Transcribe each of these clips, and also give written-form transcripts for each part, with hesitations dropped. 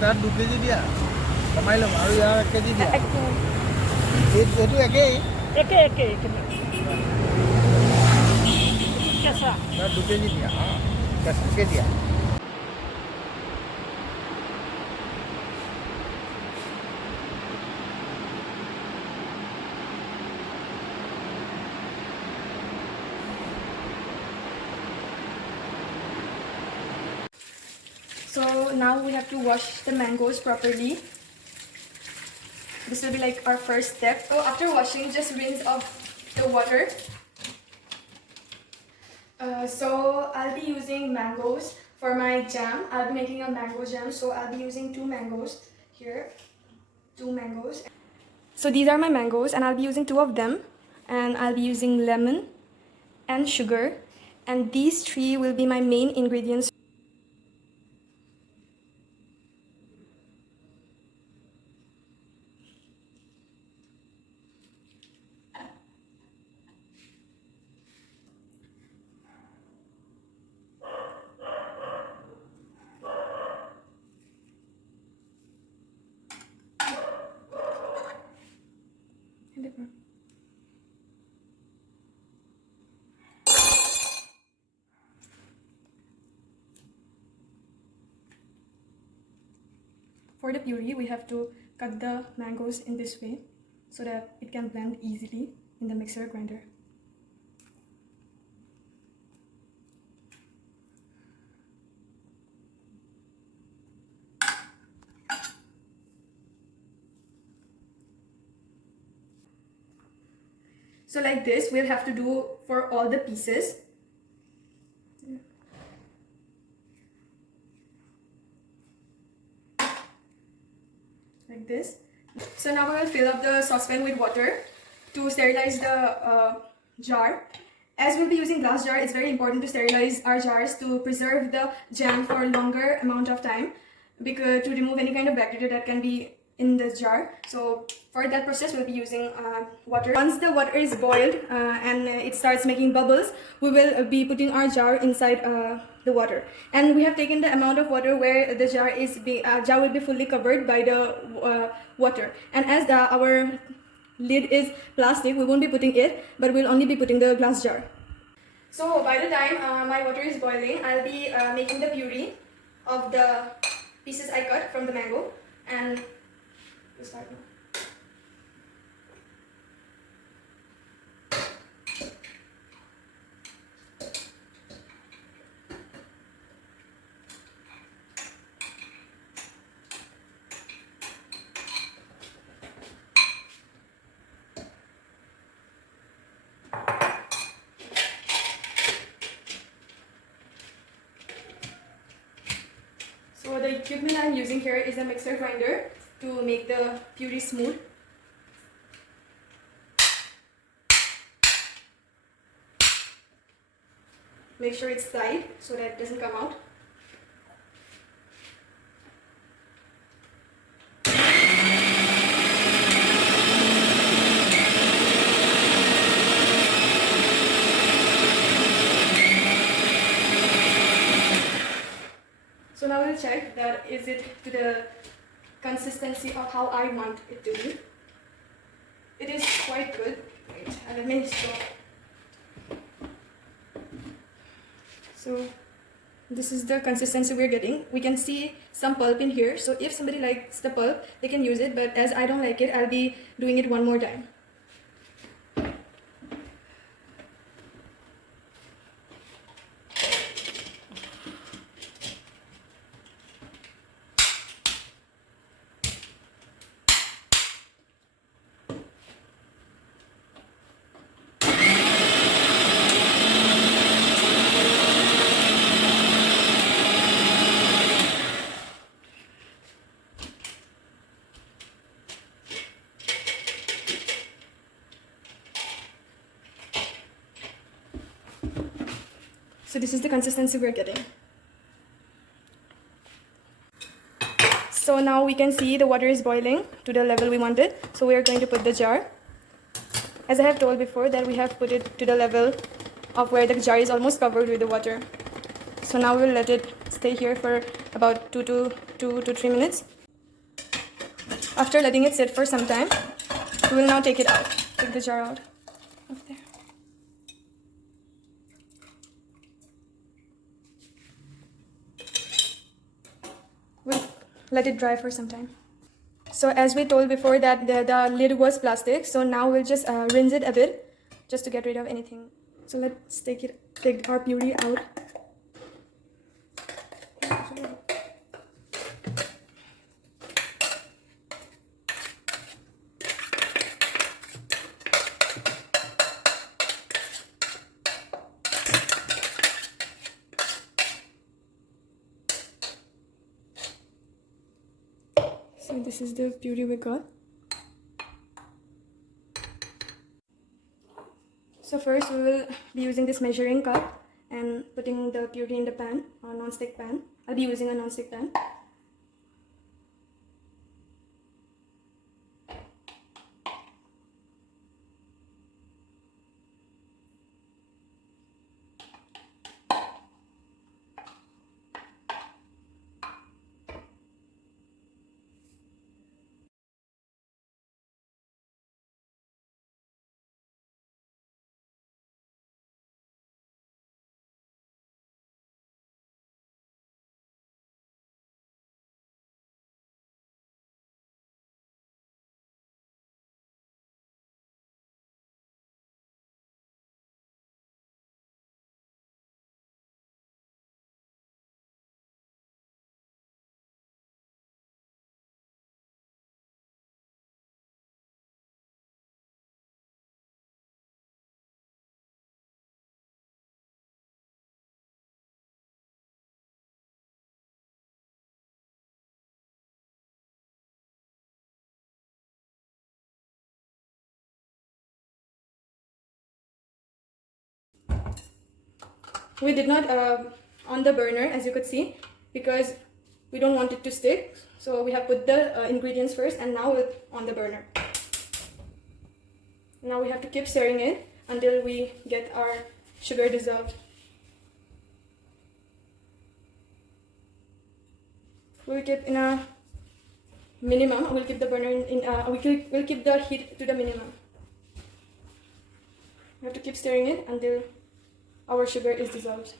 তাত 2 কেজি দিয়া কমাই ল'ম আৰু ইয়াৰ 1 কেজি দিয়া এইটো একেই একে কেঁচা তাত 2 কেজি দিয়া কেঁচাকে দিয়া So now we have to wash the mangoes properly. This will be like our first step. So after washing, just rinse off the water. So I'll be using mangoes for my jam. I'll be making a mango jam. So I'll be using 2 mangoes here. 2 mangoes. So these are my mangoes and I'll be using 2 of them. And I'll be using lemon and sugar. And these 3 will be my main ingredients. For the puree, we have to cut the mangoes in this way so that it can blend easily in the mixer grinder. So like this, we'll have to do for all the pieces. Like this. So now we will fill up the saucepan with water to sterilize the jar. As we'll be using glass jar, it's very important to sterilize our jars to preserve the jam for a longer amount of time, because to remove any kind of bacteria that can be in this jar. So for that process, we'll be using water. Once the water is boiled and it starts making bubbles, we will be putting our jar inside the water. And we have taken the amount of water where the jar will be fully covered by the water. And as our lid is plastic, we won't be putting it, but we'll only be putting the glass jar. So by the time my water is boiling, I'll be making the puree of the pieces I cut from the mango. And we'll start now. So the equipment I'm using here is a mixer grinder to make the puree smooth. Make sure it's tight so that it doesn't come out. So now we'll check that is it to the consistency of how I want it to be. It is quite good. Wait, let me stop. So this is the consistency we're getting. We can see some pulp in here. So if somebody likes the pulp, they can use it. But as I don't like it, I'll be doing it one more time. So this is the consistency we're getting. So now we can see the water is boiling to the level we wanted. So we are going to put the jar. As I have told before that we have put it to the level of where the jar is almost covered with the water. So now we'll let it stay here for about 2 to 3 minutes. After letting it sit for some time, we will now take it out. Take the jar out of there. We'll let it dry for some time. So as we told before that the lid was plastic, so now we'll just rinse it a bit just to get rid of anything. So let's take our puree out. So this is the puree we got. So first we will be using this measuring cup and putting the puree in the pan, a non-stick pan. I'll be using a non-stick pan. We did not on the burner, as you could see, because we don't want it to stick. So we have put the ingredients first, and now it's on the burner. Now we have to keep stirring it until we get our sugar dissolved. We'll keep in a minimum. We'll keep the burner we'll keep the heat to the minimum. We have to keep stirring it until our sugar is dissolved.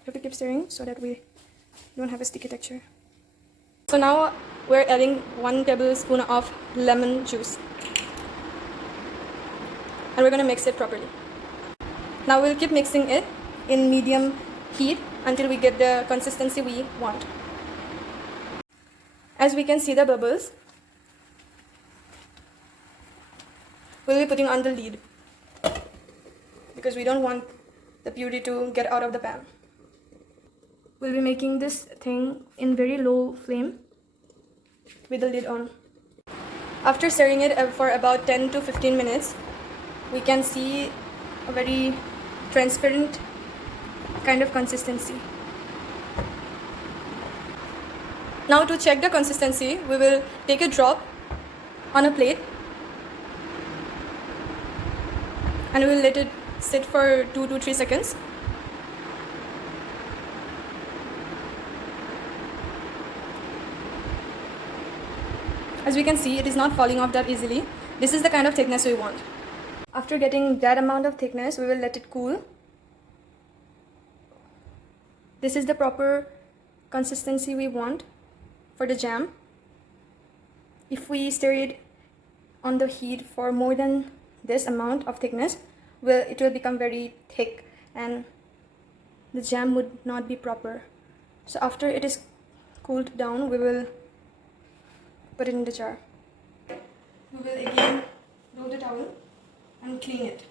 We have to keep stirring so that we don't have a sticky texture. So now we're adding 1 tablespoon of lemon juice. And we're going to mix it properly. Now we'll keep mixing it in medium heat until we get the consistency we want. As we can see the bubbles, we'll be putting on the lid because we don't want the puree to get out of the pan. We'll be making this thing in very low flame with the lid on. After stirring it for about 10 to 15 minutes, we can see a very transparent kind of consistency. Now to check the consistency, we will take a drop on a plate and we will let it sit for 2 to 3 seconds. As we can see, it is not falling off that easily. This is the kind of thickness we want. After getting that amount of thickness, we will let it cool. This is the proper consistency we want for the jam. If we stir it on the heat for more than this amount of thickness, it will become very thick and the jam would not be proper. So after it is cooled down, we will put it in the jar. We will again roll the towel and clean it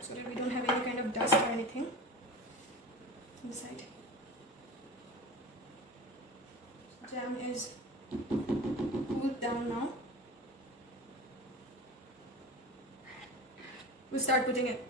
so that we don't have any kind of dust or anything inside. Jam is cooled down now. We'll start putting it.